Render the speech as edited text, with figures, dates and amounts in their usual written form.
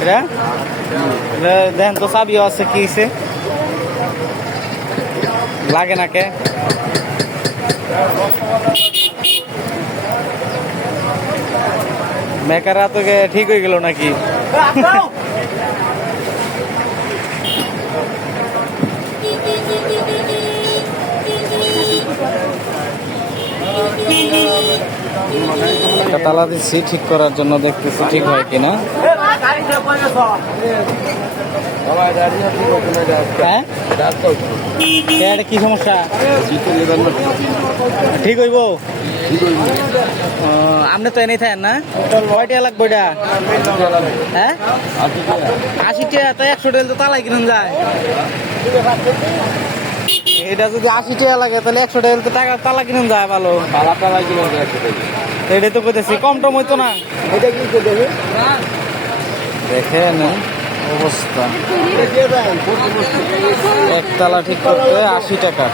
এটা দেখেন তো চাবিও আছে, কি হয়েছে লাগে না কে? মেকাররা তো ঠিক হয়ে গেল নাকি? তালা দিচ্ছি ঠিক করার জন্য, দেখতেছি ঠিক হয় কিনা। হ্যাঁ, এটা কি সমস্যা? ঠিক হইব? আপনি তো এনেই থাকেন না? কয়টা লাগবে এটা? হ্যাঁ, 80 টাকা। তো 100 টাকা তো তালাই কিনুন যায়। এটা যদি 80 টাকা লাগে তাহলে 100 টাকা তো টাকা তালা কিনুন যায়। ভালো তালাই কিনুন যায়, এটাই তো কইতেছি। কম টম হইতো না? এটা কি দেখে দেখেন অবস্থা। একতলা ঠিক করতে 80 টাকা।